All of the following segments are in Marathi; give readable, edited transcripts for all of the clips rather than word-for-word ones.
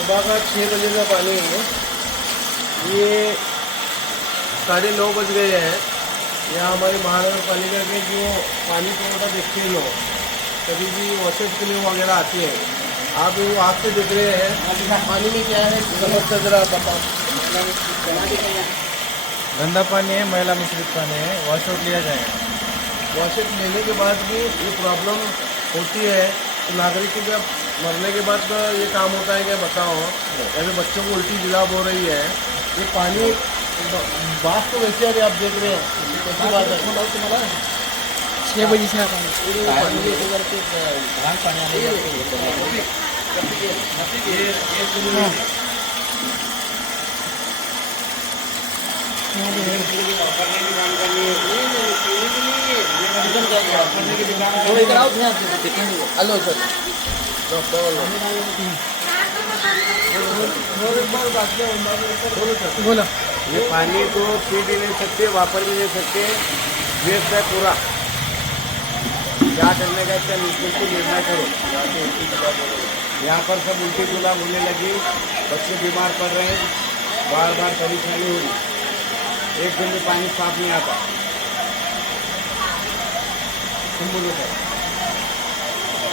सुबह का 6 बजे का पानी है। ये 9:30 बज गए हैं। यहाँ हमारी महानगर पालिका के जो पानी पुरवठा देखते हैं लोग, कभी भी वॉशेज के लिए वगैरह आते हैं। आप वो हाथ से देख रहे हैं पानी में क्या है, समझता जरा बताओ। गंदा पानी है, मैला मिश्रित पानी है, वॉश आउट लिया जाएगा। वॉशेज लेने के बाद भी ये प्रॉब्लम होती है तो नागरिकों के मरने के बाद ये काम होता है क्या बताओ। अभी बच्चों को उल्टी जुलाब हो रही है। ये पानी बात तो वैसे अभी आप देख रहे हैं कैसी बात है। तुम्हारा 6 बजे से आता है। हेलो सर, बोला ये पानी तो पी भी नहीं सकते, वापर भी नहीं सकते, वेस्ट है पूरा। क्या करने का इसका निष्पत्ति निर्णय करो। यहाँ पर सब उल्टी जुलाब होने लगी, बच्चे बीमार पड़ रहे हैं, बार बार परेशानी हो रही। एक दिन में पानी साफ नहीं आता। तुम बोलो सर।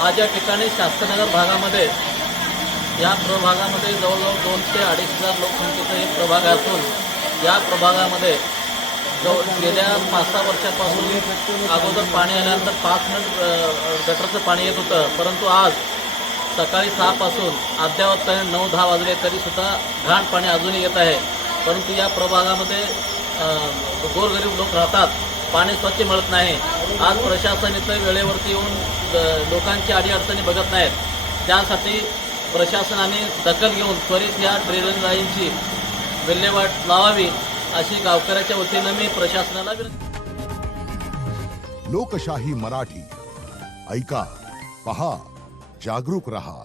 आज या ठिकाणी शास्त्रनगर भागामध्ये या प्रभागामध्ये जवळजवळ 2 ते 2.5 हजार लोकसंख्येचा एक प्रभाग असून या प्रभागामध्ये गेल्या 5-6 वर्षापासून अगोदर पाणी आल्यानंतर 5 मिनिट गटरचं पाणी येत होतं, परंतु आज सकाळी 6 पासून अद्यावत 9-10 वाजले तरीसुद्धा घाण पाणी अजूनही येत आहे। परंतु या प्रभागामध्ये गोरगरीब लोक राहतात, पाणी स्वच्छ मिळत नाही। आज प्रशासन इथं वेळेवरती येऊन लोकांची अडीअडचणी बघत नाहीत। त्यासाठी प्रशासनाने दखल घेऊन त्वरित या ड्रेनेज लाईनची विल्हेवाट लावावी अशी गावकऱ्याच्या वतीनं मी प्रशासनाला विनंती। लोकशाही मराठी ऐका, पहा, जागरूक रहा।